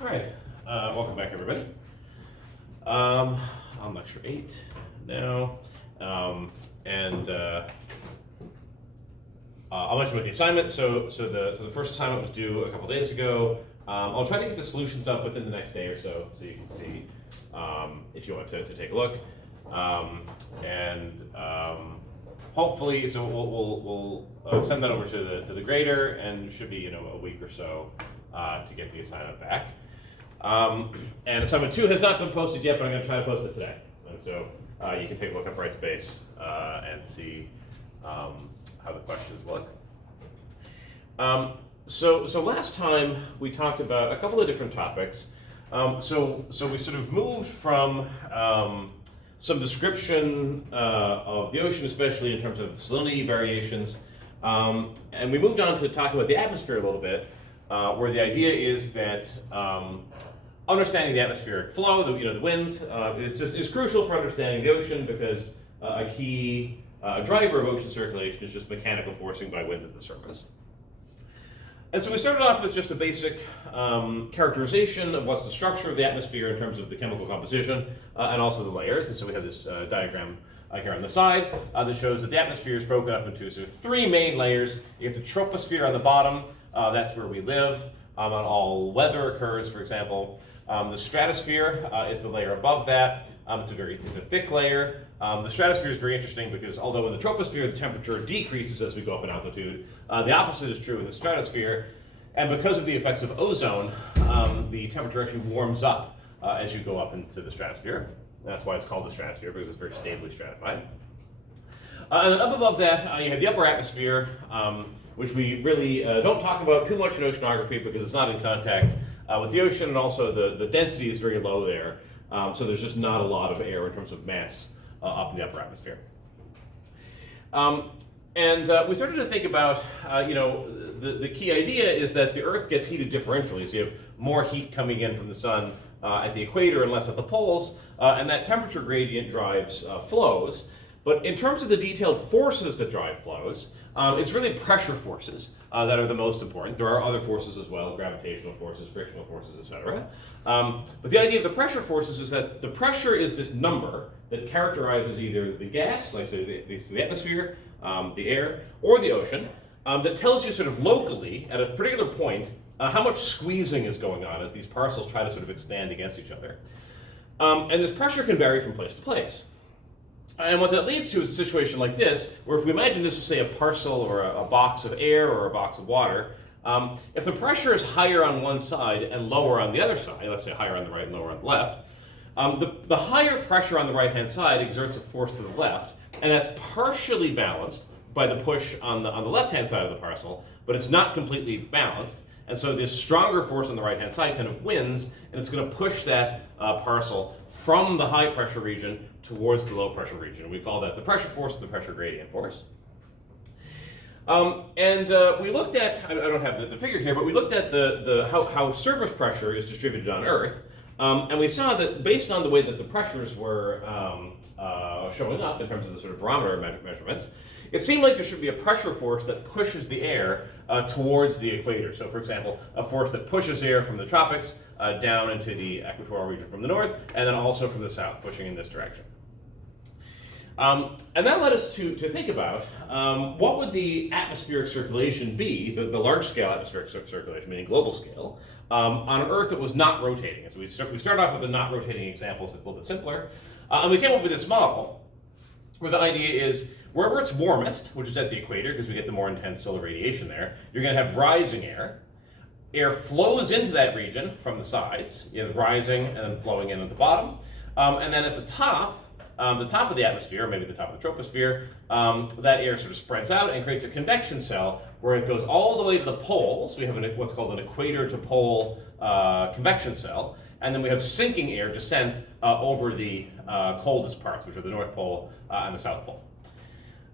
All right, welcome back, everybody. On lecture 8 now, I'll mention about the assignment. So the first assignment was due a couple days ago. I'll try to get the solutions up within the next day or so you can see if you want to take a look. Hopefully, so we'll send that over to the grader, and it should be a week or so to get the assignment back. And assignment 2 has not been posted yet, but I'm going to try to post it today. And so you can take a look at Brightspace and see how the questions look. So last time we talked about a couple of different topics. So we sort of moved from some description of the ocean, especially in terms of salinity variations, and we moved on to talking about the atmosphere a little bit, where the idea is that understanding the atmospheric flow, the winds, is crucial for understanding the ocean, because a key driver of ocean circulation is just mechanical forcing by winds at the surface. And so we started off with just a basic characterization of what's the structure of the atmosphere in terms of the chemical composition and also the layers. And so we have this diagram here on the side that shows that the atmosphere is broken up into three main layers. You have the troposphere on the bottom. That's where we live. On all weather occurs, for example. The stratosphere is the layer above that. It's a thick layer. The stratosphere is very interesting because although in the troposphere the temperature decreases as we go up in altitude, the opposite is true in the stratosphere. And because of the effects of ozone, the temperature actually warms up as you go up into the stratosphere. That's why it's called the stratosphere, because it's very stably stratified. And then up above that, you have the upper atmosphere, which we really don't talk about too much in oceanography because it's not in contact with the ocean, and also the density is very low there. So there's just not a lot of air in terms of mass up in the upper atmosphere. We started to think about, the key idea is that the Earth gets heated differentially. So you have more heat coming in from the sun at the equator and less at the poles, and that temperature gradient drives flows. But in terms of the detailed forces that drive flows, it's really pressure forces that are the most important. There are other forces as well, gravitational forces, frictional forces, etc. But the idea of the pressure forces is that the pressure is this number that characterizes either the gas, like say the atmosphere, the air, or the ocean, that tells you sort of locally at a particular point how much squeezing is going on as these parcels try to sort of expand against each other. And this pressure can vary from place to place. And what that leads to is a situation like this, where if we imagine this is, say, a parcel or a box of air or a box of water, if the pressure is higher on one side and lower on the other side, let's say higher on the right and lower on the left, the higher pressure on the right-hand side exerts a force to the left, and that's partially balanced by the push on the left-hand side of the parcel, but it's not completely balanced. And so this stronger force on the right-hand side kind of wins, and it's going to push that parcel from the high-pressure region towards the low-pressure region. We call that the pressure force or the pressure gradient force. We looked at, I don't have the figure here, but we looked at how surface pressure is distributed on Earth, and we saw that based on the way that the pressures were showing up in terms of the sort of barometer measurements, it seemed like there should be a pressure force that pushes the air towards the equator. So, for example, a force that pushes air from the tropics down into the equatorial region from the north, and then also from the south, pushing in this direction. And that led us to think about what would the atmospheric circulation be, the large-scale atmospheric circulation, meaning global scale, on an Earth that was not rotating. And so we start off with the not rotating examples. It's a little bit simpler. And we came up with this model where the idea is wherever it's warmest, which is at the equator because we get the more intense solar radiation there, you're going to have rising air. Air flows into that region from the sides. You have rising and then flowing in at the bottom. And then at the top of the atmosphere, or maybe the top of the troposphere, that air sort of spreads out and creates a convection cell where it goes all the way to the poles. We have what's called an equator to pole convection cell. And then we have sinking air descent over the coldest parts, which are the North Pole and the South Pole.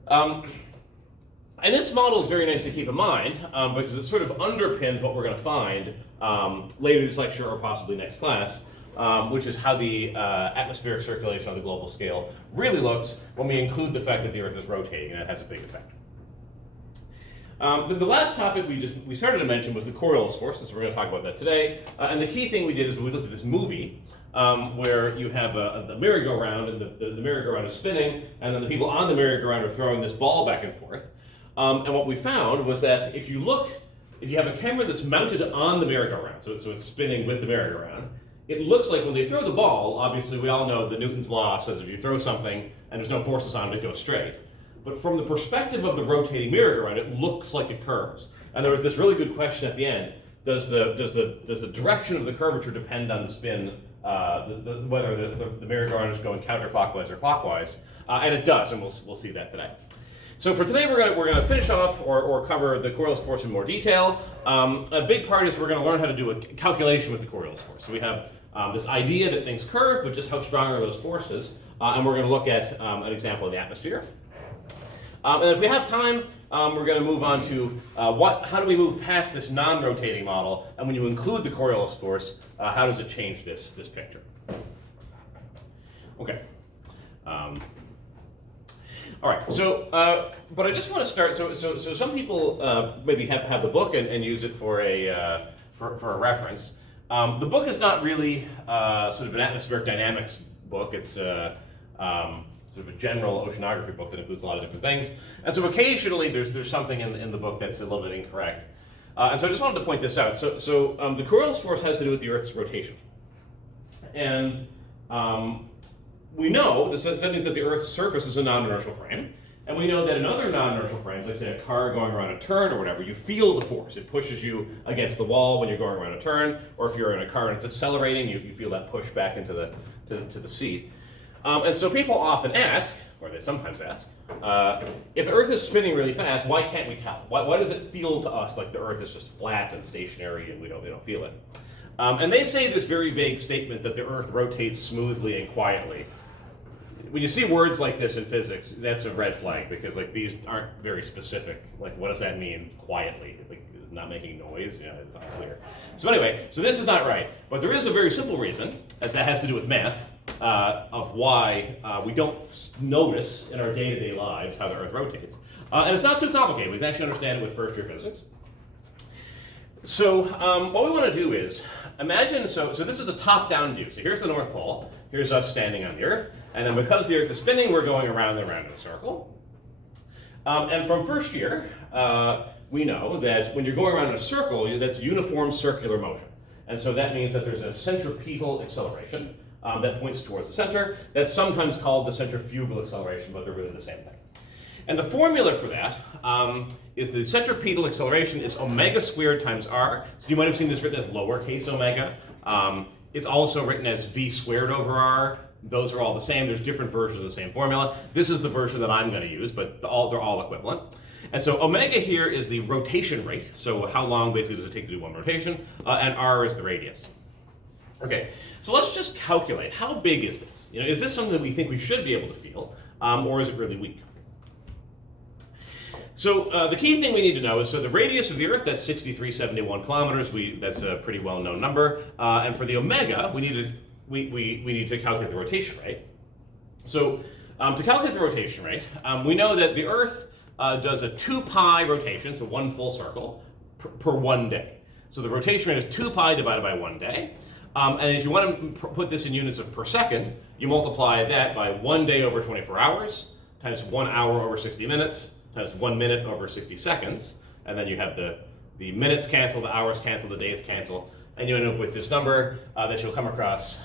And this model is very nice to keep in mind because it sort of underpins what we're going to find later this lecture or possibly next class, which is how the atmospheric circulation on the global scale really looks when we include the fact that the Earth is rotating, and that has a big effect. Then the last topic we started to mention was the Coriolis force, so we're going to talk about that today. And the key thing we did is we looked at this movie where you have the merry-go-round, and the merry-go-round is spinning, and then the people on the merry-go-round are throwing this ball back and forth. And what we found was that if you have a camera that's mounted on the merry-go-round, so it's spinning with the merry-go-round, it looks like when they throw the ball, obviously we all know that Newton's law says if you throw something and there's no forces on it, it goes straight. But from the perspective of the rotating merry-go-round, it looks like it curves. And there was this really good question at the end: does the direction of the curvature depend on the spin, whether the merry-go-round is going counterclockwise or clockwise? And it does, and we'll see that today. So for today, we're gonna finish off or cover the Coriolis force in more detail. A big part is we're gonna learn how to do a calculation with the Coriolis force. So we have this idea that things curve, but just how strong are those forces? And we're gonna look at an example of the atmosphere. And if we have time, we're going to move on to how do we move past this non-rotating model, and when you include the Coriolis force, how does it change this picture? Okay. All right. So, but I just want to start. So some people maybe have the book and use it for a reference. The book is not really sort of an atmospheric dynamics book. It's sort of a general oceanography book that includes a lot of different things. And so occasionally there's something in the book that's a little bit incorrect. And so I just wanted to point this out. So the Coriolis force has to do with the Earth's rotation. And we know, that means that the Earth's surface is a non-inertial frame. And we know that in other non-inertial frames, like say a car going around a turn or whatever, you feel the force. It pushes you against the wall when you're going around a turn, or if you're in a car and it's accelerating, you feel that push back into the seat. And so people often ask, or they sometimes ask, if the Earth is spinning really fast, why can't we tell? Why does it feel to us like the Earth is just flat and stationary and we don't feel it? And they say this very vague statement that the Earth rotates smoothly and quietly. When you see words like this in physics, that's a red flag, because like these aren't very specific. Like, what does that mean, quietly? Like, not making noise? Yeah, it's unclear. So anyway, so this is not right. But there is a very simple reason that has to do with math. Of why we don't notice in our day-to-day lives how the Earth rotates. And it's not too complicated. We can actually understand it with first-year physics. So what we want to do is, imagine, so this is a top-down view. So here's the North Pole. Here's us standing on the Earth. And then because the Earth is spinning, we're going around and around in a circle. And from first year, we know that when you're going around in a circle, that's uniform circular motion. And so that means that there's a centripetal acceleration that points towards the center. That's sometimes called the centrifugal acceleration, but they're really the same thing. And the formula for that is the centripetal acceleration is omega squared times r. So you might have seen this written as lowercase omega. It's also written as v squared over r. Those are all the same. There's different versions of the same formula. This is the version that I'm going to use, but they're all equivalent. And so omega here is the rotation rate. So how long basically does it take to do one rotation? And r is the radius. Okay, so let's just calculate. How big is this? Is this something that we think we should be able to feel, or is it really weak? So the key thing we need to know is, so the radius of the Earth, that's 6371 kilometers. That's a pretty well-known number. And for the omega, we need to calculate the rotation rate. So to calculate the rotation rate, we know that the Earth does a 2 pi rotation, so one full circle, per 1 day. So the rotation rate is 2 pi divided by 1 day. And if you want to put this in units of per second, you multiply that by 1 day over 24 hours, times 1 hour over 60 minutes, times 1 minute over 60 seconds. And then you have the minutes cancel, the hours cancel, the days cancel. And you end up with this number that you'll come across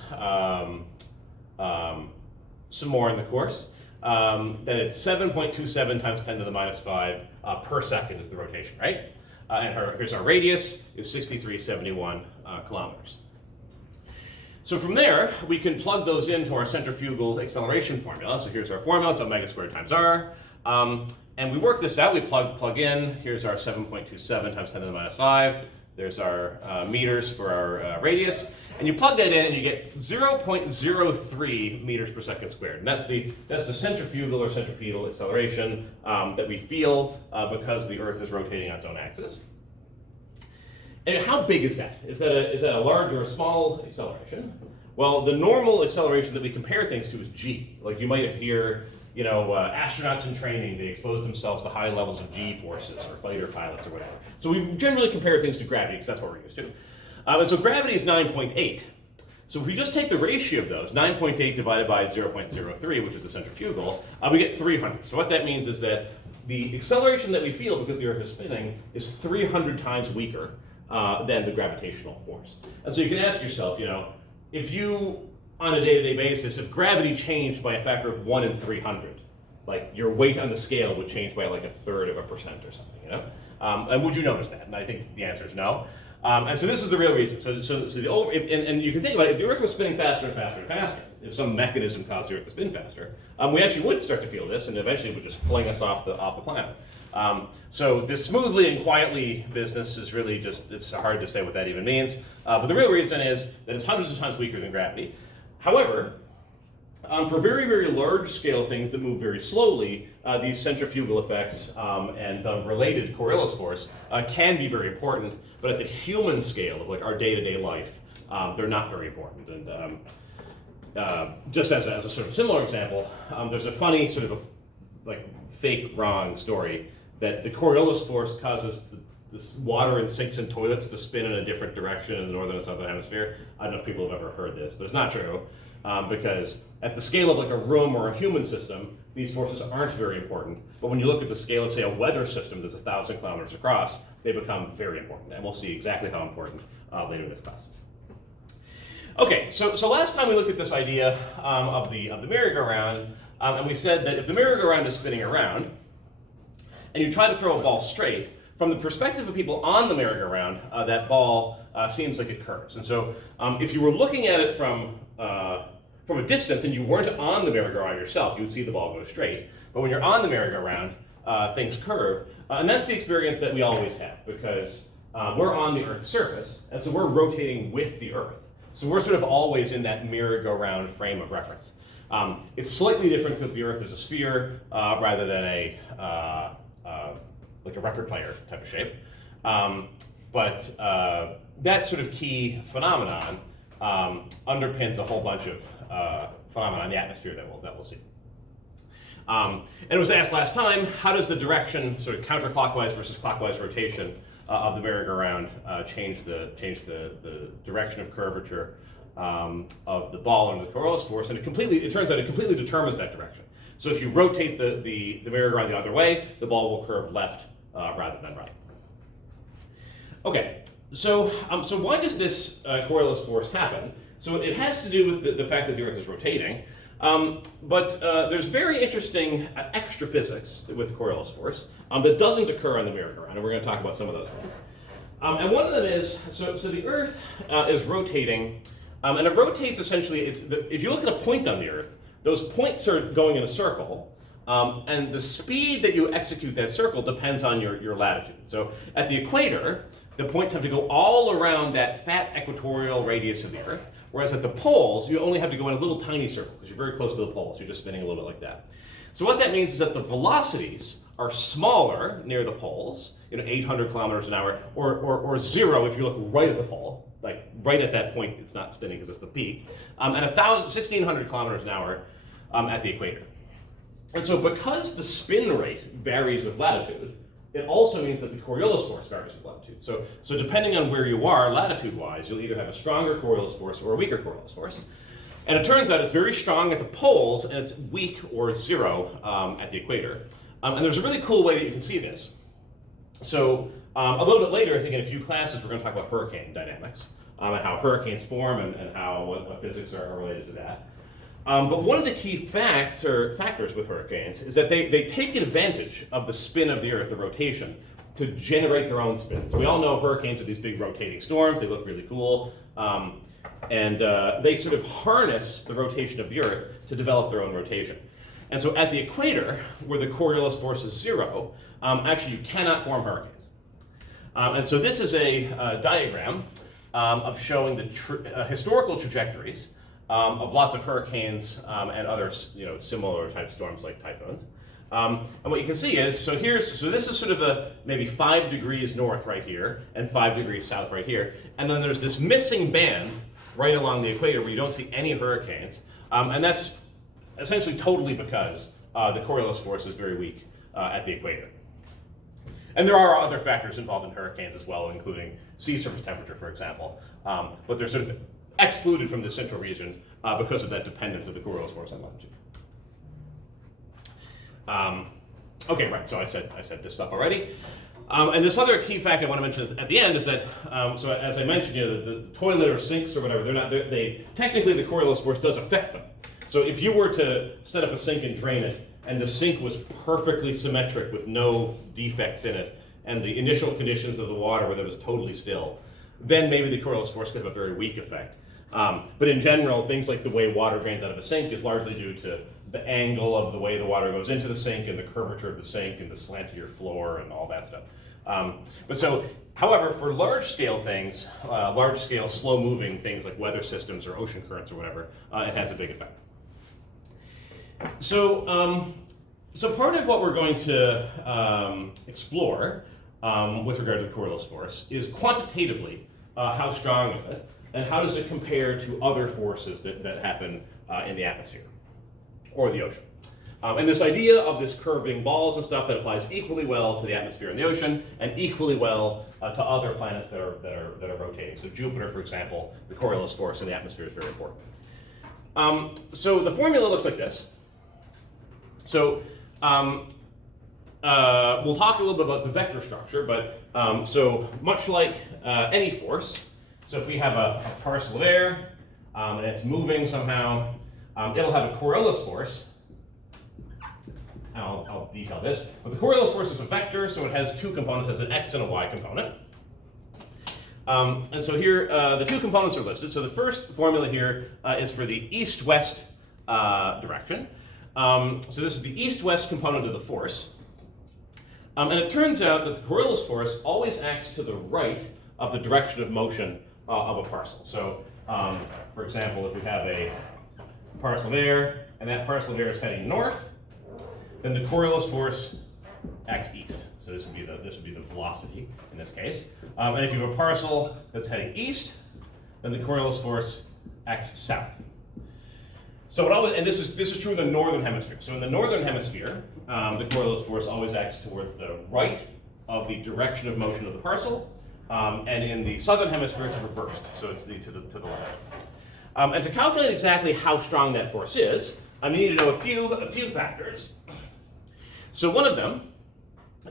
some more in the course. Then it's 7.27 times 10 to the minus 5 per second is the rotation, right? And here's our radius, is 6371 kilometers. So from there, we can plug those into our centrifugal acceleration formula. So here's our formula, it's omega squared times r. And we work this out, we plug in, here's our 7.27 times 10 to the minus 5. There's our meters for our radius. And you plug that in and you get 0.03 meters per second squared. And that's the centrifugal or centripetal acceleration that we feel because the Earth is rotating on its own axis. And how big is that? Is that a large or a small acceleration? Well, the normal acceleration that we compare things to is g. Like you might hear astronauts in training, they expose themselves to high levels of G forces, or fighter pilots, or whatever. So we generally compare things to gravity, because that's what we're used to. And so gravity is 9.8. So if we just take the ratio of those, 9.8 divided by 0.03, which is the centrifugal, we get 300. So what that means is that the acceleration that we feel because the Earth is spinning is 300 times weaker than the gravitational force. And so you can ask yourself, if you, on a day-to-day basis, if gravity changed by a factor of 1 in 300, like your weight on the scale would change by like 1/3 of a percent or something, and would you notice that? And I think the answer is no. And so this is the real reason. And you can think about it, if the Earth was spinning faster and faster and faster, if some mechanism caused the Earth to spin faster, we actually would start to feel this, and eventually it would just fling us off the planet. So this smoothly and quietly business is really it's hard to say what that even means. But the real reason is that it's hundreds of times weaker than gravity. However, for very, very large-scale things that move very slowly, these centrifugal effects and the related Coriolis force can be very important, but at the human scale of like our day-to-day life, they're not very important. And just as a sort of similar example, there's a funny sort of fake wrong story that the Coriolis force causes this water in sinks and toilets to spin in a different direction in the northern and southern hemisphere. I don't know if people have ever heard this, but it's not true. Because at the scale of like a room or a human system, these forces aren't very important. But when you look at the scale of, say, a weather system that's 1,000 kilometers across, they become very important. And we'll see exactly how important later in this class. Okay, so last time we looked at this idea of the merry-go-round, and we said that if the merry-go-round is spinning around, and you try to throw a ball straight, from the perspective of people on the merry-go-round, that ball seems like it curves. And so if you were looking at it from a distance and you weren't on the merry-go-round yourself, you would see the ball go straight. But when you're on the merry-go-round, things curve. And that's the experience that we always have, because we're on the Earth's surface, and so we're rotating with the Earth. So we're sort of always in that merry-go-round frame of reference. It's slightly different because the Earth is a sphere rather than like a record player type of shape. But that sort of key phenomenon underpins a whole bunch of phenomena in the atmosphere that we'll see. And it was asked last time, how does the direction, sort of counterclockwise versus clockwise rotation of the merry-go-round change the direction of curvature of the ball under the Coriolis force? And it turns out it completely determines that direction. So if you rotate the merry-go-round the other way, the ball will curve left rather than right. Okay, so why does this Coriolis force happen? So it has to do with the fact that the Earth is rotating, but there's very interesting extra physics with Coriolis force that doesn't occur on the merry-go-round, and we're going to talk about some of those things. And one of them is, so the Earth is rotating, and it rotates essentially, if you look at a point on the Earth, those points are going in a circle, and the speed that you execute that circle depends on your latitude. So at the equator, the points have to go all around that fat equatorial radius of the Earth, whereas at the poles, you only have to go in a little tiny circle, because you're very close to the poles. You're just spinning a little bit like that. So what that means is that the velocities are smaller near the poles, 800 kilometers an hour, or 0 if you look right at the pole, like right at that point it's not spinning because it's the peak, and 1,600 kilometers an hour at the equator. And so because the spin rate varies with latitude, it also means that the Coriolis force varies with latitude. So depending on where you are latitude-wise, you'll either have a stronger Coriolis force or a weaker Coriolis force. And it turns out it's very strong at the poles and it's weak or 0 at the equator. And there's a really cool way that you can see this. So a little bit later, I think in a few classes, we're going to talk about hurricane dynamics and how hurricanes form and how what physics are related to that. But one of the key factors with hurricanes is that they take advantage of the spin of the Earth, the rotation, to generate their own spin. So we all know hurricanes are these big rotating storms. They look really cool. And they sort of harness the rotation of the Earth to develop their own rotation. And so at the equator, where the Coriolis force is 0, actually you cannot form hurricanes. And so this is a diagram of showing the historical trajectories of lots of hurricanes and other similar type storms like typhoons. And what you can see is, so this is sort of maybe 5 degrees north right here and 5 degrees south right here. And then there's this missing band right along the equator where you don't see any hurricanes. And that's essentially totally because the Coriolis force is very weak at the equator. And there are other factors involved in hurricanes as well, including sea surface temperature, for example. But they're sort of excluded from the central region because of that dependence of the Coriolis force on latitude. Okay, right, so I said this stuff already. And this other key fact I want to mention at the end is that, so as I mentioned, the toilet or sinks or whatever, technically the Coriolis force does affect them. So if you were to set up a sink and drain it, and the sink was perfectly symmetric with no defects in it, and the initial conditions of the water where it was totally still, then maybe the Coriolis force could have a very weak effect. But in general, things like the way water drains out of a sink is largely due to the angle of the way the water goes into the sink and the curvature of the sink and the slant of your floor and all that stuff. However, for large-scale things, large-scale slow-moving things like weather systems or ocean currents or whatever, it has a big effect. So part of what we're going to explore with regard to the Coriolis force is quantitatively how strong is it, and how does it compare to other forces that happen in the atmosphere or the ocean. And this idea of this curving balls and stuff that applies equally well to the atmosphere and the ocean, and equally well to other planets that are rotating. So Jupiter, for example, the Coriolis force in the atmosphere is very important. So the formula looks like this. So we'll talk a little bit about the vector structure, but so much like any force, so if we have a parcel of air and it's moving somehow, it'll have a Coriolis force. I'll detail this, but the Coriolis force is a vector, so it has two components, it has an x and a y component. And so here, the two components are listed. So the first formula here is for the east-west direction. So this is the east-west component of the force. And it turns out that the Coriolis force always acts to the right of the direction of motion of a parcel. So, for example, if we have a parcel of air, and that parcel of air is heading north, then the Coriolis force acts east. So this would be the velocity in this case. And if you have a parcel that's heading east, then the Coriolis force acts south. So it always, and this is true in the northern hemisphere. So in the northern hemisphere, the Coriolis force always acts towards the right of the direction of motion of the parcel, and in the southern hemisphere it's reversed. So it's to the left. And to calculate exactly how strong that force is, I need to know a few factors. So one of them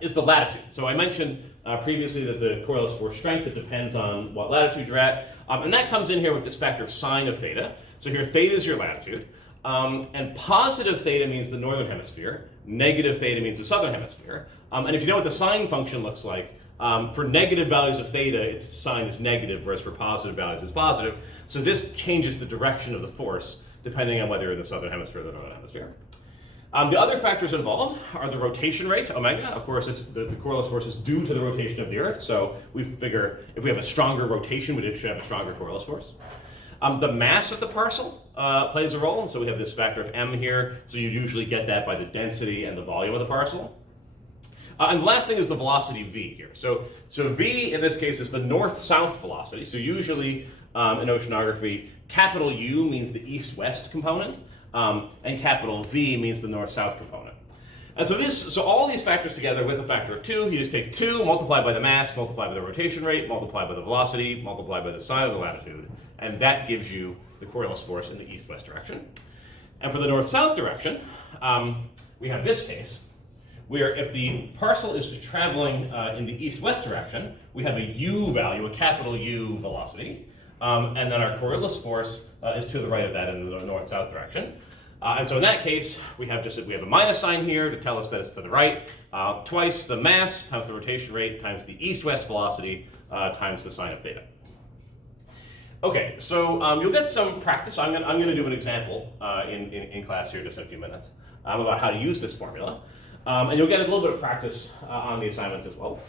is the latitude. So I mentioned previously that the Coriolis force strength, it depends on what latitude you're at. And that comes in here with this factor of sine of theta. So here theta is your latitude. And positive theta means the northern hemisphere. Negative theta means the southern hemisphere. And if you know what the sine function looks like, for negative values of theta, its sign is negative, whereas for positive values it's positive. So this changes the direction of the force depending on whether you're in the southern hemisphere or the northern hemisphere. The other factors involved are the rotation rate, omega. Of course, the Coriolis force is due to the rotation of the Earth, so we figure if we have a stronger rotation, we should have a stronger Coriolis force. The mass of the parcel plays a role, and so we have this factor of m here, so you usually get that by the density and the volume of the parcel. And the last thing is the velocity v here. So v in this case is the north-south velocity, so usually in oceanography, capital U means the east-west component, and capital V means the north-south component. And so all these factors together with a factor of 2, you just take 2, multiply by the mass, multiply by the rotation rate, multiply by the velocity, multiply by the sine of the latitude, and that gives you the Coriolis force in the east-west direction. And for the north-south direction, we have this case, where if the parcel is traveling in the east-west direction, we have a U value, a capital U velocity, and then our Coriolis force is to the right of that in the north-south direction. And so in that case, we have a minus sign here to tell us that it's to the right, twice the mass times the rotation rate times the east-west velocity times the sine of theta. Okay, so you'll get some practice. I'm going to do an example in class here just in a few minutes about how to use this formula. And you'll get a little bit of practice on the assignments as well.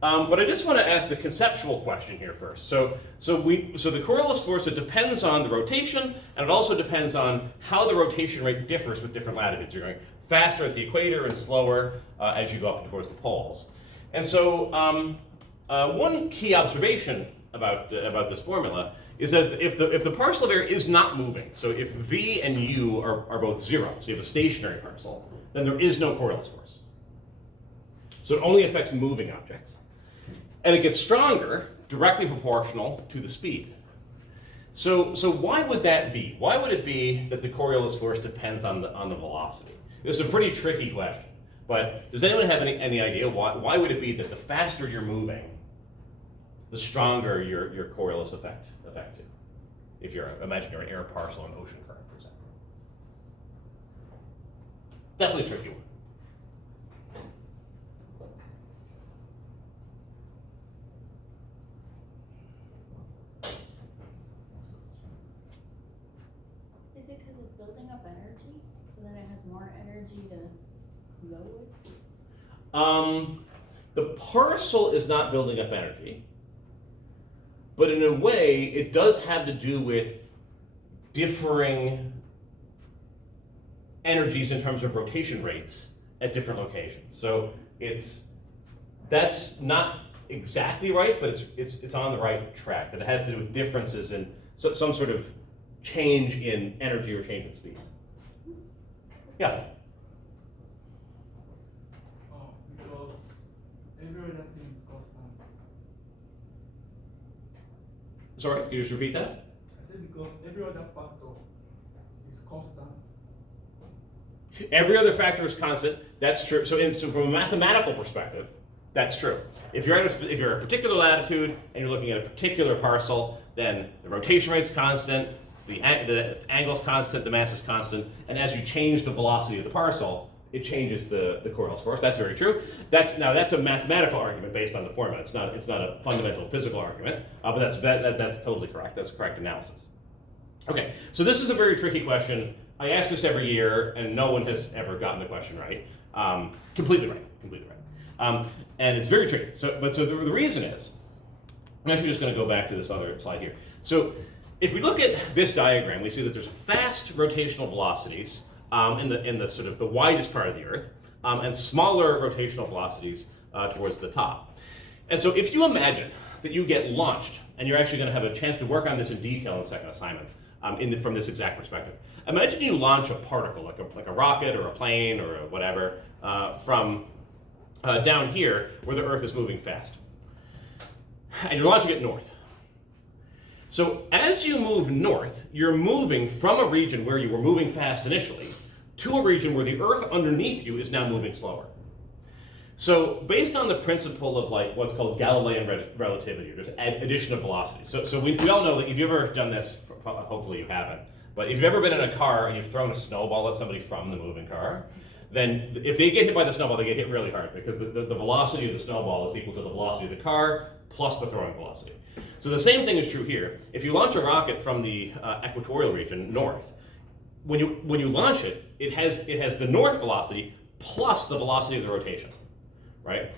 But I just want to ask the conceptual question here first. So the Coriolis force, it depends on the rotation, and it also depends on how the rotation rate differs with different latitudes. You're going faster at the equator and slower as you go up towards the poles. And so one key observation about this formula is that if the parcel of air is not moving, so if V and U are both 0, so you have a stationary parcel, then there is no Coriolis force. So it only affects moving objects. And it gets stronger, directly proportional to the speed. So why would that be? Why would it be that the Coriolis force depends on the velocity? This is a pretty tricky question, but does anyone have any idea why would it be that the faster you're moving, the stronger your Coriolis affects you? If you're, imagine you're an air parcel in ocean current, for example. Definitely a tricky one. Is it because it's building up energy, so then it has more energy to go with? The parcel is not building up energy, but in a way, it does have to do with differing energies in terms of rotation rates at different locations. So that's not exactly right, but it's on the right track. That it has to do with differences in some sort of change in energy or change in speed. Yeah. Because every other thing is constant. Sorry, can you just repeat that? I said because every other factor is constant. Every other factor is constant. That's true. So from a mathematical perspective, that's true. If you're at a particular latitude and you're looking at a particular parcel, then the rotation rate's constant, the angle's constant, the mass is constant, and as you change the velocity of the parcel, it changes the Coriolis force. That's very true. That's a mathematical argument based on the formula. It's not a fundamental physical argument, but that's totally correct. That's a correct analysis. Okay, so this is a very tricky question. I ask this every year, and no one has ever gotten the question right. Completely right. And it's very tricky. So the reason is, I'm actually just going to go back to this other slide here. So if we look at this diagram, we see that there's fast rotational velocities in the sort of the widest part of the Earth, and smaller rotational velocities towards the top. And so if you imagine that you get launched, and you're actually going to have a chance to work on this in detail in the second assignment, from this exact perspective. Imagine you launch a particle, like a rocket or a plane or whatever, from down here where the Earth is moving fast. And you're launching it north. So as you move north, you're moving from a region where you were moving fast initially to a region where the Earth underneath you is now moving slower. So based on the principle of what's called Galilean relativity, there's addition of velocity. So we all know that if you've ever done this, hopefully you haven't, but if you've ever been in a car and you've thrown a snowball at somebody from the moving car, then if they get hit by the snowball, they get hit really hard because the velocity of the snowball is equal to the velocity of the car plus the throwing velocity. So the same thing is true here. If you launch a rocket from the equatorial region north, when you launch it, it has the north velocity plus the velocity of the rotation, right?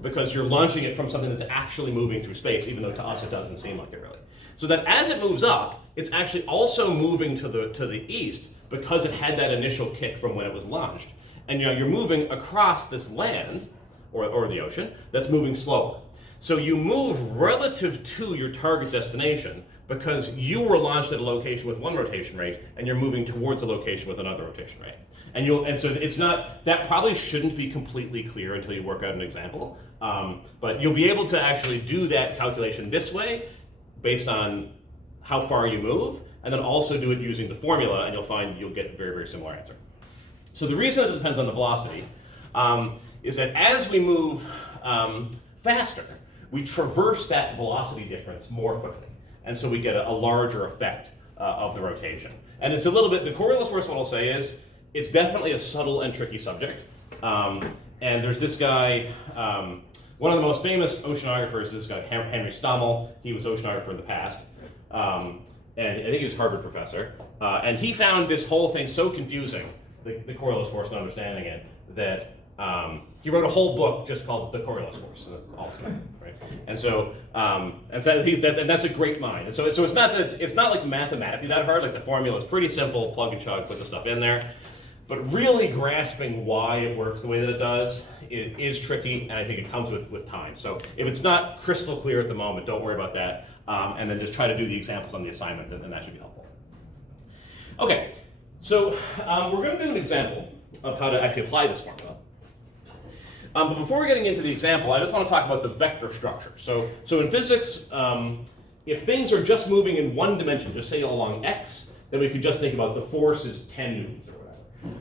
Because you're launching it from something that's actually moving through space, even though to us it doesn't seem like it really. So that as it moves up, it's actually also moving to the east because it had that initial kick from when it was launched. And you're moving across this land, or the ocean, that's moving slower. So you move relative to your target destination because you were launched at a location with one rotation rate and you're moving towards a location with another rotation rate. And so it's not, that probably shouldn't be completely clear until you work out an example, but you'll be able to actually do that calculation this way based on how far you move, and then also do it using the formula, and you'll find you'll get a very, very similar answer. So the reason that it depends on the velocity is that as we move faster, we traverse that velocity difference more quickly. And so we get a larger effect of the rotation. And it's a little bit, the Coriolis force, what I'll say is, it's definitely a subtle and tricky subject. And there's this guy, one of the most famous oceanographers is this guy, Henry Stommel. He was an oceanographer in the past. And I think he was a Harvard professor. And he found this whole thing so confusing, the Coriolis force and understanding it, that he wrote a whole book just called The Coriolis Force, and that's all it's about, right? And so, that's a great mind. And so it's not that it's not like mathematically that hard. Like the formula is pretty simple, plug and chug, put the stuff in there. But really grasping why it works the way that it does is tricky, and I think it comes with time. So if it's not crystal clear at the moment, don't worry about that, and then just try to do the examples on the assignments, and that should be helpful. Okay, so we're going to do an example of how to actually apply this formula. But before getting into the example, I just want to talk about the vector structure. So in physics, if things are just moving in one dimension, just say along x, then we could just think about the force is 10 newtons or whatever.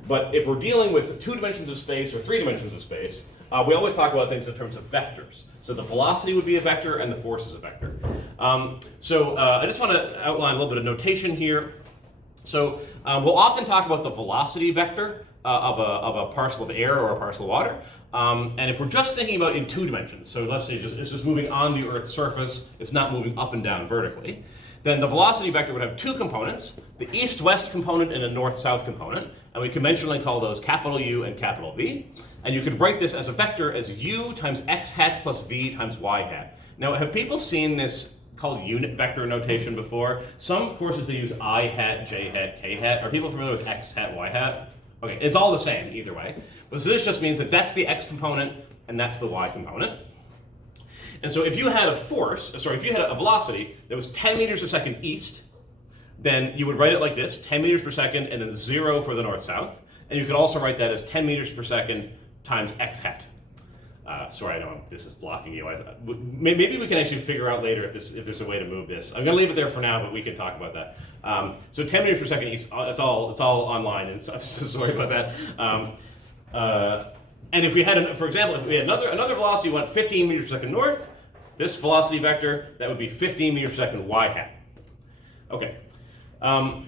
But if we're dealing with 2 dimensions of space or 3 dimensions of space, we always talk about things in terms of vectors. So the velocity would be a vector and the force is a vector. I just want to outline a little bit of notation here. So we'll often talk about the velocity vector of a parcel of air or a parcel of water. And if we're just thinking about in 2 dimensions, so let's say it's just moving on the Earth's surface, it's not moving up and down vertically, then the velocity vector would have 2 components, the east-west component and a north-south component, and we conventionally call those capital U and capital V. And you could write this as a vector as U times x hat plus V times y hat. Now, have people seen this called unit vector notation before? Some courses they use I hat, J hat, K hat. Are people familiar with x hat, y hat? Okay, it's all the same either way. But so this just means that that's the x component and that's the y component. And so if you had a velocity that was 10 meters per second east, then you would write it like this, 10 meters per second and then 0 for the north-south. And you could also write that as 10 meters per second times x hat. Sorry, I know this is blocking you. Maybe we can actually figure out later if there's a way to move this. I'm going to leave it there for now, but we can talk about that. So 10 meters per second east, it's all online, and so sorry about that. And if we had, for example, if we had another velocity went 15 meters per second north, this velocity vector, that would be 15 meters per second y hat. Okay. And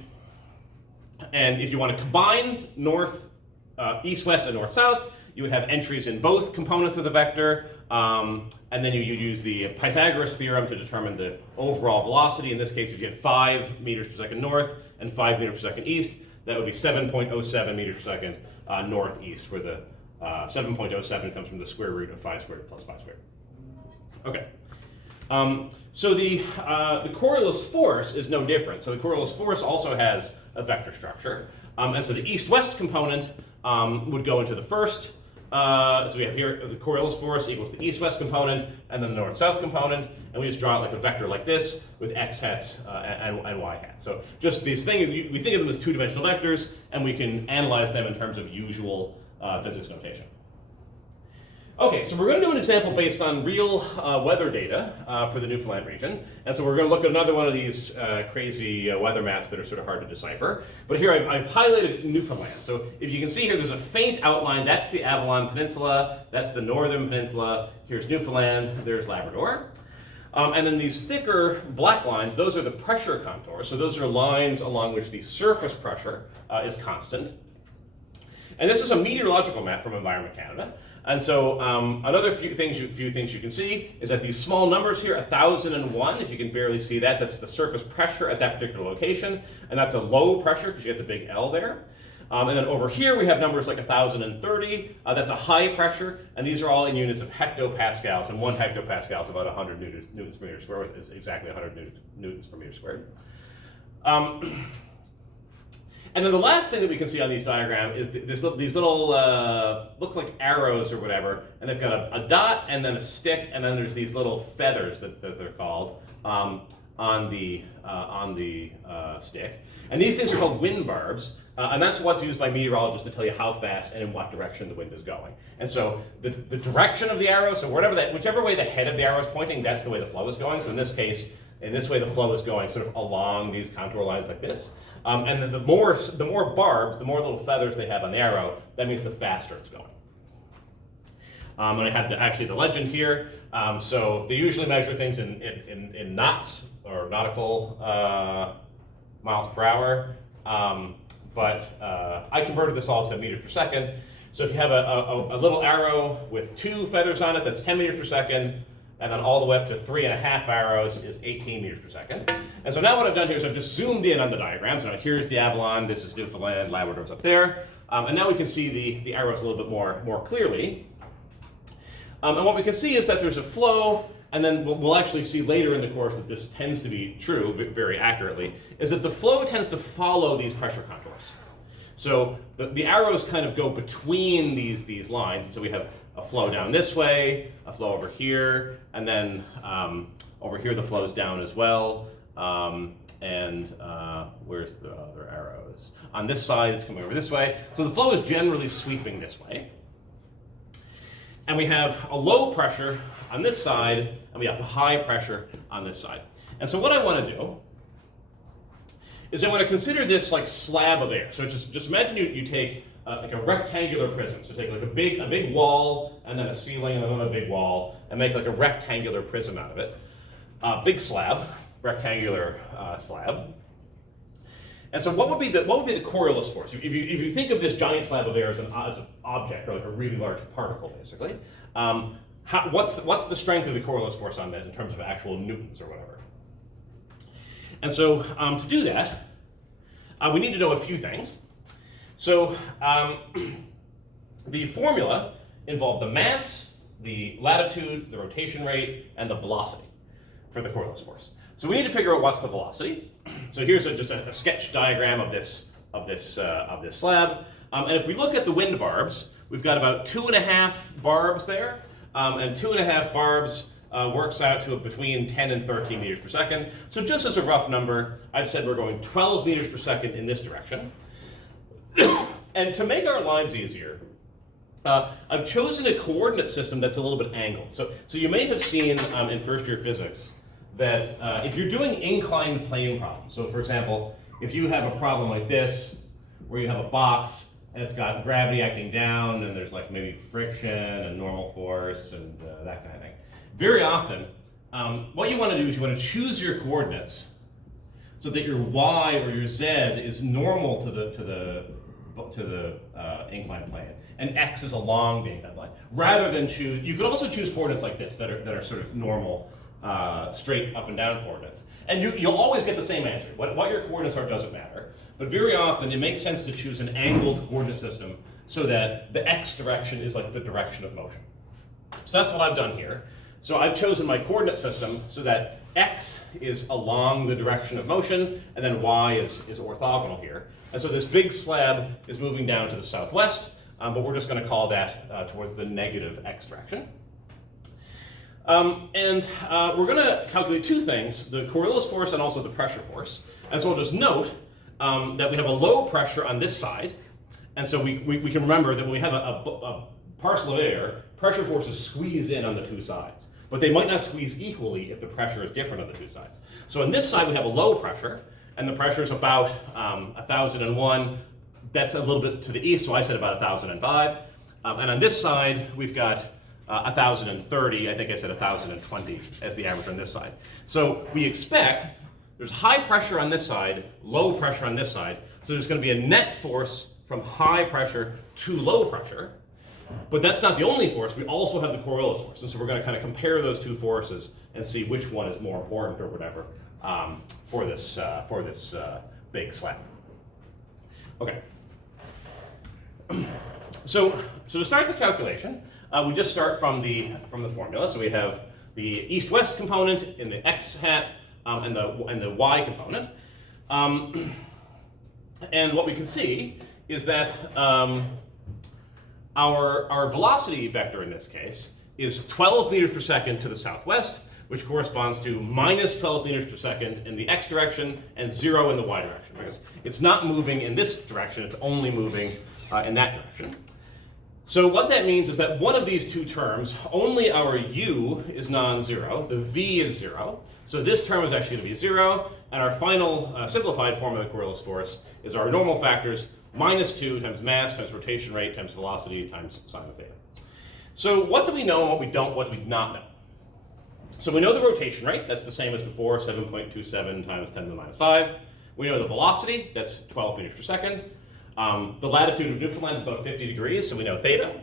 if you want to combine east-west and north-south, you would have entries in both components of the vector, and then you use the Pythagoras theorem to determine the overall velocity. In this case, if you had 5 meters per second north and 5 meters per second east, that would be 7.07 meters per second northeast, where the 7.07 comes from the square root of phi squared plus phi squared. Okay. So the Coriolis force is no different. So the Coriolis force also has a vector structure. And so the east-west component would go into the first. So we have here the Coriolis force equals the east-west component and then the north-south component. And we just draw it like a vector like this with x hats and y hats. So just these things, we think of them as 2-dimensional vectors, and we can analyze them in terms of usual physics notation. Okay, so we're going to do an example based on real weather data for the Newfoundland region. And so we're going to look at another one of these crazy weather maps that are sort of hard to decipher. But here I've highlighted Newfoundland. So if you can see here, there's a faint outline. That's the Avalon Peninsula. That's the northern peninsula. Here's Newfoundland. There's Labrador. And then these thicker black lines, those are the pressure contours. So those are lines along which the surface pressure is constant. And this is a meteorological map from Environment Canada. And so another few things you can see is that these small numbers here, 1,001, if you can barely see that, that's the surface pressure at that particular location. And that's a low pressure because you get the big L there. And then over here we have numbers like 1,030. That's a high pressure. And these are all in units of hectopascals. And 1 hectopascal is about 100 newtons per meter squared, which is exactly 100 newtons per meter squared. And then the last thing that we can see on these diagrams is these little, look like arrows or whatever, and they've got a dot and then a stick, and then there's these little feathers that they're called on the stick. And these things are called wind barbs, and that's what's used by meteorologists to tell you how fast and in what direction the wind is going. And so the direction of the arrow, so whichever way the head of the arrow is pointing, that's the way the flow is going. So in this case, way the flow is going sort of along these contour lines like this. And then the more barbs, the more little feathers they have on the arrow, that means the faster it's going. And I have the legend here. So they usually measure things in knots or nautical miles per hour. But I converted this all to meters per second. So if you have a little arrow with 2 feathers on it, that's 10 meters per second. And then all the way up to 3.5 arrows is 18 meters per second. And so now what I've done here is I've just zoomed in on the diagram. So now here's the Avalon, this is Newfoundland, Labrador's up there. And now we can see the arrows a little bit more clearly. And what we can see is that there's a flow, and then we'll actually see later in the course that this tends to be true very accurately, is that the flow tends to follow these pressure contours. So the arrows kind of go between these lines, and so we have a flow down this way, a flow over here, and then over here the flow's down as well. Where's the other arrows? On this side, it's coming over this way. So the flow is generally sweeping this way. And we have a low pressure on this side, and we have a high pressure on this side. And so what I want to do is I want to consider this like slab of air. So just imagine you take like a rectangular prism. So take like a big wall, and then a ceiling, and another big wall, and make like a rectangular prism out of it. Big slab, rectangular slab. And so what would be the Coriolis force? If you think of this giant slab of air as an object, or like a really large particle, basically, what's the strength of the Coriolis force on that in terms of actual newtons or whatever? And so to do that, we need to know a few things. So the formula involved the mass, the latitude, the rotation rate, and the velocity for the Coriolis force. So we need to figure out what's the velocity. So here's just a sketch diagram of this slab. And if we look at the wind barbs, we've got about 2.5 barbs there, and 2.5 barbs works out to between 10 and 13 meters per second. So just as a rough number, I've said we're going 12 meters per second in this direction. And to make our lines easier, I've chosen a coordinate system that's a little bit angled. So you may have seen in first year physics that if you're doing inclined plane problems, so for example, if you have a problem like this, where you have a box and it's got gravity acting down and there's like maybe friction and normal force and that kind of thing. Very often, what you want to do is you want to choose your coordinates so that your y or your z is normal to the inclined plane, and x is along the inclined plane. Rather than choose, you could also choose coordinates like this that are sort of normal, straight up and down coordinates, and you'll always get the same answer. What your coordinates are doesn't matter, but very often it makes sense to choose an angled coordinate system so that the x direction is like the direction of motion. So that's what I've done here. So I've chosen my coordinate system so that x is along the direction of motion, and then y is orthogonal here. And so this big slab is moving down to the southwest, but we're just going to call that towards the negative x direction. We're going to calculate two things, the Coriolis force and also the pressure force. And so I'll just note that we have a low pressure on this side, and so we can remember that when we have a parcel of air, pressure forces squeeze in on the two sides. But they might not squeeze equally if the pressure is different on the two sides. So on this side we have a low pressure, and the pressure is about 1,001. That's a little bit to the east, so I said about 1,005. And on this side we've got 1,030. I think I said 1,020 as the average on this side. So we expect there's high pressure on this side, low pressure on this side. So there's going to be a net force from high pressure to low pressure. But that's not the only force. We also have the Coriolis force. And so we're going to kind of compare those two forces and see which one is more important or whatever for this big slab. Okay. So to start the calculation, we just start from the formula. So we have the east-west component in the x hat and the y component. And what we can see is that our velocity vector in this case is 12 meters per second to the southwest, which corresponds to minus 12 meters per second in the x direction and 0 in the y direction, because it's not moving in this direction, it's only moving in that direction. So what that means is that one of these two terms, only our u is non-zero, the v is 0, so this term is actually going to be 0, and our final simplified form of the Coriolis force is our normal factors, minus 2 times mass times rotation rate times velocity times sine of theta. So what do we know and what do we not know? So we know the rotation rate, that's the same as before, 7.27 times 10 to the minus 5. We know the velocity, that's 12 meters per second. The latitude of Newfoundland is about 50 degrees, so we know theta.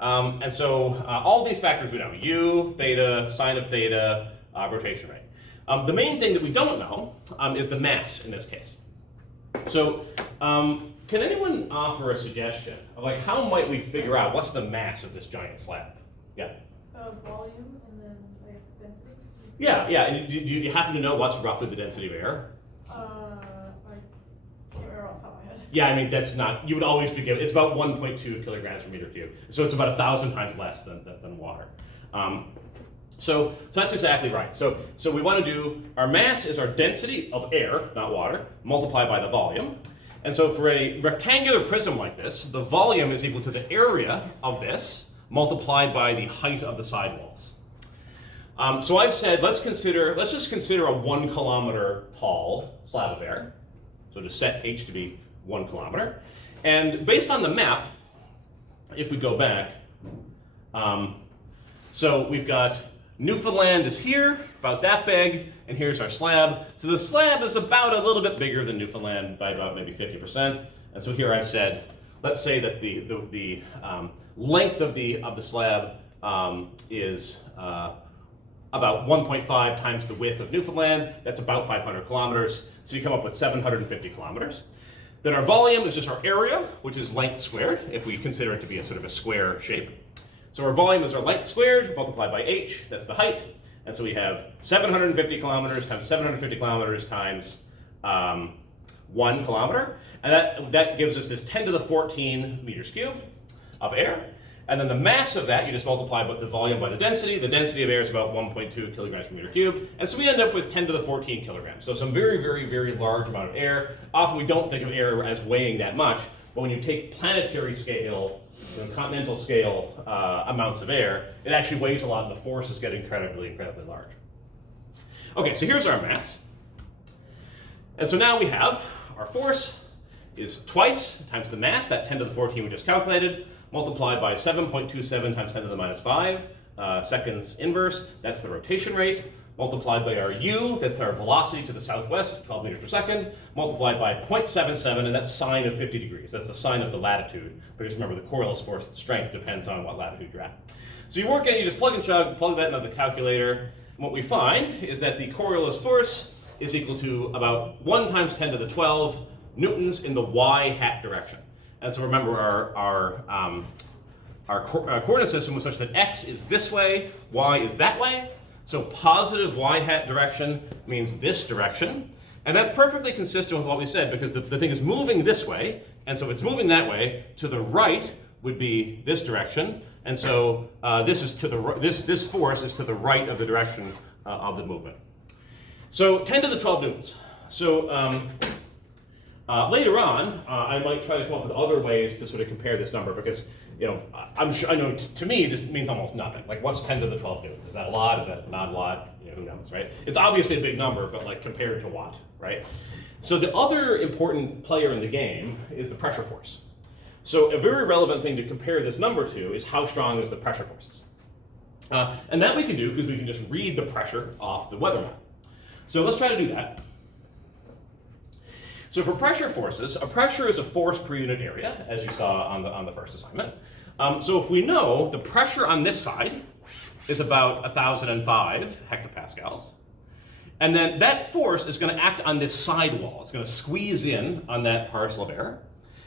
And so all these factors we know, u, theta, sine of theta, rotation rate. The main thing that we don't know is the mass in this case. So can anyone offer a suggestion of like how might we figure out what's the mass of this giant slab? Yeah. Volume and then I guess density. Yeah. And do you happen to know what's roughly the density of air? I can't remember off the top of my Yeah, I mean, that's not, you would always be given, it's about 1.2 kilograms per meter cubed. So it's about 1,000 times less than water. So that's exactly right. So we want to do, our mass is our density of air, not water, multiplied by the volume. And so for a rectangular prism like this, the volume is equal to the area of this multiplied by the height of the sidewalls. So I've said, let's just consider a 1 kilometer tall slab of air. So just set h to be 1 kilometer. And based on the map, if we go back, so we've got Newfoundland is here, about that big, and here's our slab. So the slab is about a little bit bigger than Newfoundland by about maybe 50%. And so here I've said, let's say that the length of the slab is about 1.5 times the width of Newfoundland. That's about 500 kilometers. So you come up with 750 kilometers. Then our volume is just our area, which is length squared, if we consider it to be a sort of a square shape. So our volume is our length squared multiplied by h, that's the height. And so we have 750 kilometers times 750 kilometers times 1 kilometer. And that gives us this 10 to the 14 meters cubed of air. And then the mass of that, you just multiply the volume by the density. The density of air is about 1.2 kilograms per meter cubed. And so we end up with 10 to the 14 kilograms. So some very, very, very large amount of air. Often we don't think of air as weighing that much, but when you take planetary scale, continental scale amounts of air, it actually weighs a lot, and the forces get incredibly, incredibly large. Okay, so here's our mass. And so now we have our force is twice times the mass, that 10 to the 14 we just calculated, multiplied by 7.27 times 10 to the minus 5 seconds inverse. That's the rotation rate. Multiplied by our u, that's our velocity to the southwest, 12 meters per second, multiplied by 0.77, and that's sine of 50 degrees. That's the sine of the latitude. Because remember, the Coriolis force strength depends on what latitude you're at. So you work in, you just plug and chug, plug that into the calculator. And what we find is that the Coriolis force is equal to about 1 times 10 to the 12 newtons in the y hat direction. And so remember, our coordinate system was such that x is this way, y is that way. So positive y hat direction means this direction. And that's perfectly consistent with what we said, because the thing is moving this way. And so if it's moving that way, to the right would be this direction. And so this force is to the right of the direction of the movement. So 10 to the 12 newtons. So later on, I might try to come up with other ways to sort of compare this number, because I know to me this means almost nothing. Like, what's 10 to the 12 newtons? Is that a lot? Is that not a lot? Who knows, right? It's obviously a big number, but like compared to what, right? So the other important player in the game is the pressure force. So a very relevant thing to compare this number to is how strong is the pressure forces. And that we can do because we can just read the pressure off the weather map. So let's try to do that. So for pressure forces, a pressure is a force per unit area, as you saw on the first assignment. So if we know the pressure on this side is about 1,005 hectopascals, and then that force is going to act on this side wall. It's going to squeeze in on that parcel of air.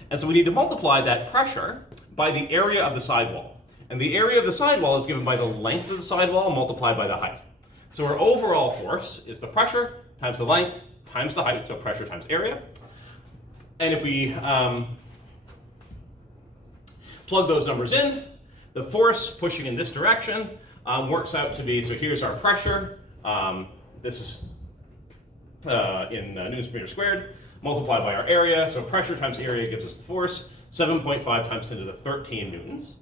And so we need to multiply that pressure by the area of the sidewall. And the area of the sidewall is given by the length of the sidewall multiplied by the height. So our overall force is the pressure times the length times the height, so pressure times area. And if we plug those numbers in, the force pushing in this direction works out to be, so here's our pressure. This is in newtons per meter squared, multiplied by our area. So pressure times area gives us the force, 7.5 times 10 to the 13 newtons.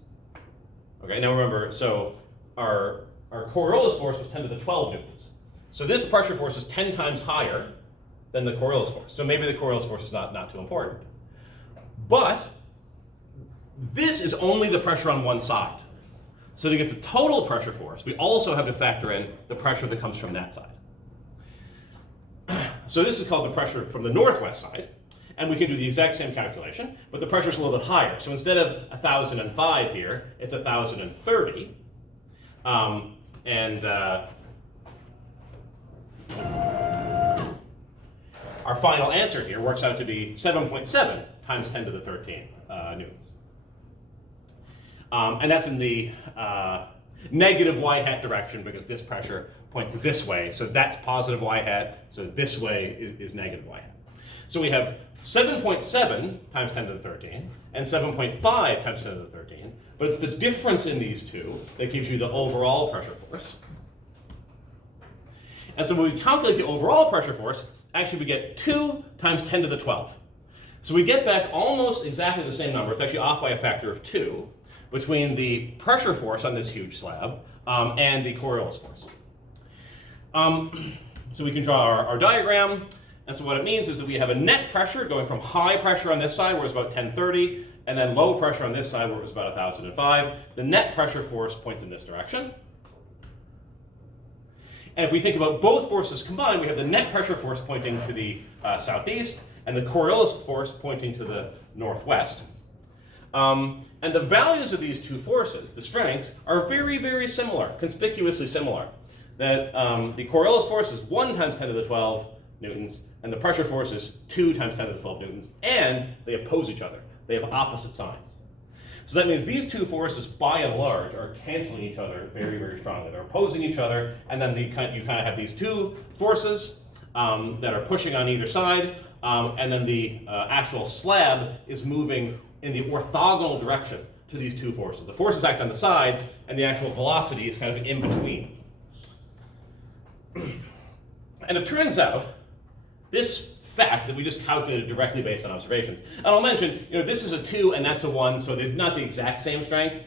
Okay, now remember, so our Coriolis force was 10 to the 12 newtons. So this pressure force is 10 times higher than the Coriolis force. So maybe the Coriolis force is not too important. But this is only the pressure on one side. So to get the total pressure force, we also have to factor in the pressure that comes from that side. So this is called the pressure from the northwest side. And we can do the exact same calculation, but the pressure is a little bit higher. So instead of 1,005 here, it's 1,030. Our final answer here works out to be 7.7 times 10 to the 13 newtons. And that's in the negative y hat direction, because this pressure points this way. So that's positive y hat, so this way is negative y hat. So we have 7.7 times 10 to the 13 and 7.5 times 10 to the 13, but it's the difference in these two that gives you the overall pressure force. And so when we calculate the overall pressure force, actually we get 2 times 10 to the 12. So we get back almost exactly the same number. It's actually off by a factor of 2 between the pressure force on this huge slab and the Coriolis force. So we can draw our diagram. And so what it means is that we have a net pressure going from high pressure on this side where it's about 1030, and then low pressure on this side where it was about 1005. The net pressure force points in this direction. And if we think about both forces combined, we have the net pressure force pointing to the southeast and the Coriolis force pointing to the northwest. And the values of these two forces, the strengths, are very, very similar, conspicuously similar. That the Coriolis force is 1 times 10 to the 12 newtons, and the pressure force is 2 times 10 to the 12 newtons, and they oppose each other. They have opposite signs. So that means these two forces, by and large, are canceling each other very, very strongly. They're opposing each other, and then you kind of have these two forces that are pushing on either side, and then the actual slab is moving in the orthogonal direction to these two forces. The forces act on the sides, and the actual velocity is kind of in between. And it turns out, this fact that we just calculated directly based on observations. And I'll mention, this is a 2 and that's a 1, so they're not the exact same strength.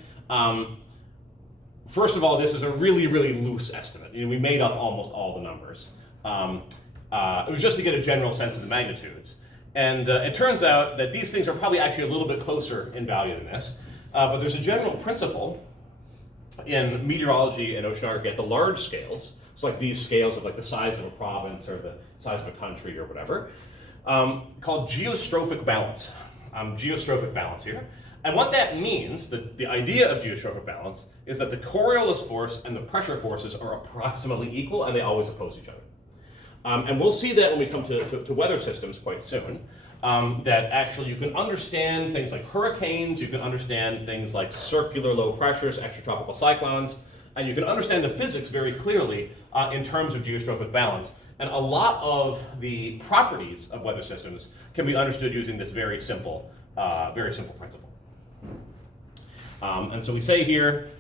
First of all, this is a really, really loose estimate. We made up almost all the numbers. It was just to get a general sense of the magnitudes. And it turns out that these things are probably actually a little bit closer in value than this. But there's a general principle in meteorology and oceanography at the large scales. It's like these scales of like the size of a province or the size of a country or whatever, called geostrophic balance. Geostrophic balance here. And what that means, the idea of geostrophic balance, is that the Coriolis force and the pressure forces are approximately equal and they always oppose each other. And we'll see that when we come to weather systems quite soon, that actually you can understand things like hurricanes, you can understand things like circular low pressures, extratropical cyclones, and you can understand the physics very clearly in terms of geostrophic balance. And a lot of the properties of weather systems can be understood using this very simple principle. And so we say here,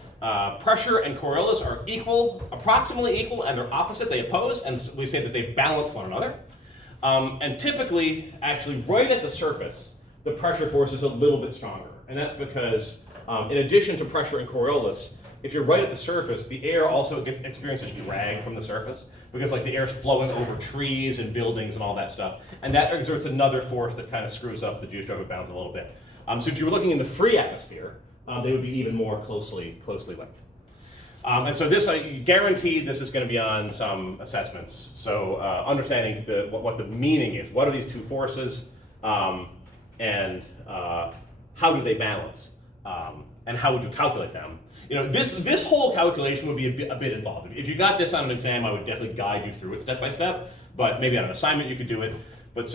pressure and Coriolis are equal, approximately equal, and they're opposite, they oppose, and so we say that they balance one another. And typically, actually, right at the surface, the pressure force is a little bit stronger. And that's because, in addition to pressure and Coriolis, if you're right at the surface, the air also experiences drag from the surface because like the air's flowing over trees and buildings and all that stuff. And that exerts another force that kind of screws up the geostrophic balance a little bit. So if you were looking in the free atmosphere, they would be even more closely linked. And so this, guaranteed this is going to be on some assessments. So understanding what the meaning is. What are these two forces? And how do they balance? And how would you calculate them? This whole calculation would be a bit involved. If you got this on an exam, I would definitely guide you through it step by step. But maybe on an assignment you could do it. But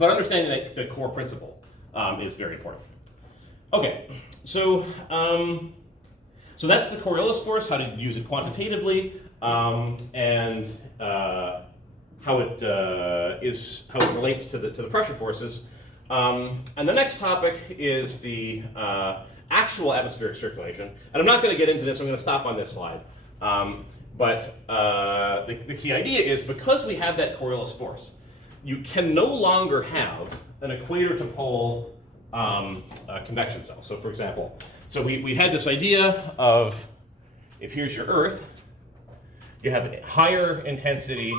understanding that the core principle is very important. Okay, so that's the Coriolis force, how to use it quantitatively, and how it relates to the pressure forces. And the next topic is the actual atmospheric circulation. And I'm not going to get into this, I'm going to stop on this slide. But the key idea is because we have that Coriolis force, you can no longer have an equator to pole convection cell. So for example, we had this idea of if here's your Earth, you have higher intensity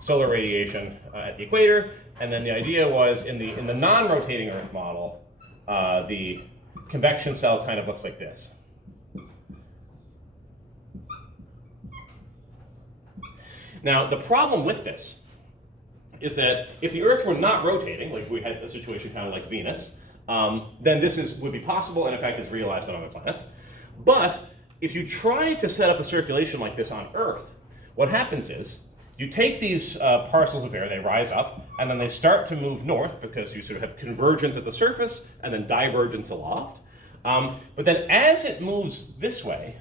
solar radiation at the equator, and then the idea was in the non-rotating Earth model, the convection cell kind of looks like this. Now, the problem with this is that if the Earth were not rotating, like we had a situation kind of like Venus, then this would be possible, and in fact is realized on other planets. But if you try to set up a circulation like this on Earth, what happens is you take these parcels of air, they rise up, and then they start to move north because you sort of have convergence at the surface and then divergence aloft. But then as it moves this way,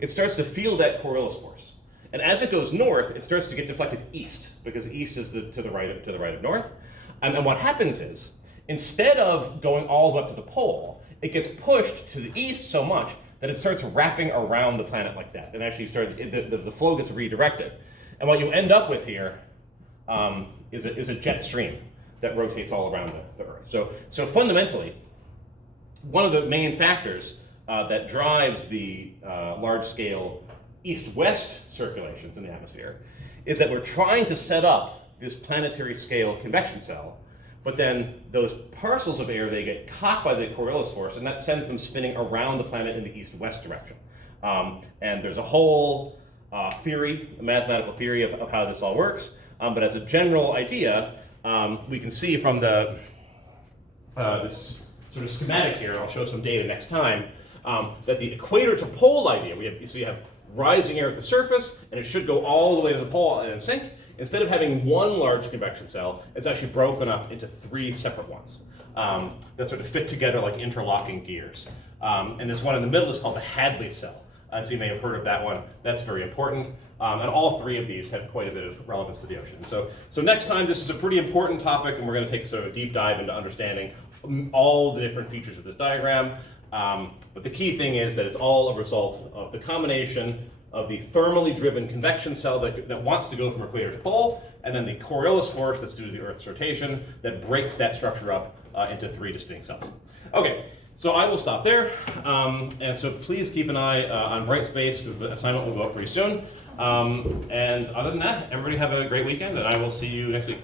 it starts to feel that Coriolis force. And as it goes north, it starts to get deflected east, because east is to the right of north. And what happens is, instead of going all the way up to the pole, it gets pushed to the east so much that it starts wrapping around the planet like that. And actually the flow gets redirected. And what you end up with here is a jet stream that rotates all around the Earth. So fundamentally, one of the main factors that drives the large-scale east-west circulations in the atmosphere is that we're trying to set up this planetary scale convection cell, but then those parcels of air, they get caught by the Coriolis force, and that sends them spinning around the planet in the east-west direction. And there's a whole theory, a mathematical theory of how this all works, but as a general idea, we can see from this sort of schematic here, and I'll show some data next time, that the equator to pole idea, you have rising air at the surface, and it should go all the way to the pole and then sink. Instead of having one large convection cell, it's actually broken up into 3 separate ones that sort of fit together like interlocking gears. And this one in the middle is called the Hadley cell. As you may have heard of that one, that's very important. And all 3 of these have quite a bit of relevance to the ocean. So next time, this is a pretty important topic, and we're going to take sort of a deep dive into understanding all the different features of this diagram. But the key thing is that it's all a result of the combination of the thermally driven convection cell that wants to go from equator to pole, and then the Coriolis force that's due to the Earth's rotation that breaks that structure up into 3 distinct cells. Okay, so I will stop there. And so please keep an eye on Brightspace, because the assignment will go up pretty soon. And other than that, everybody have a great weekend, and I will see you next week.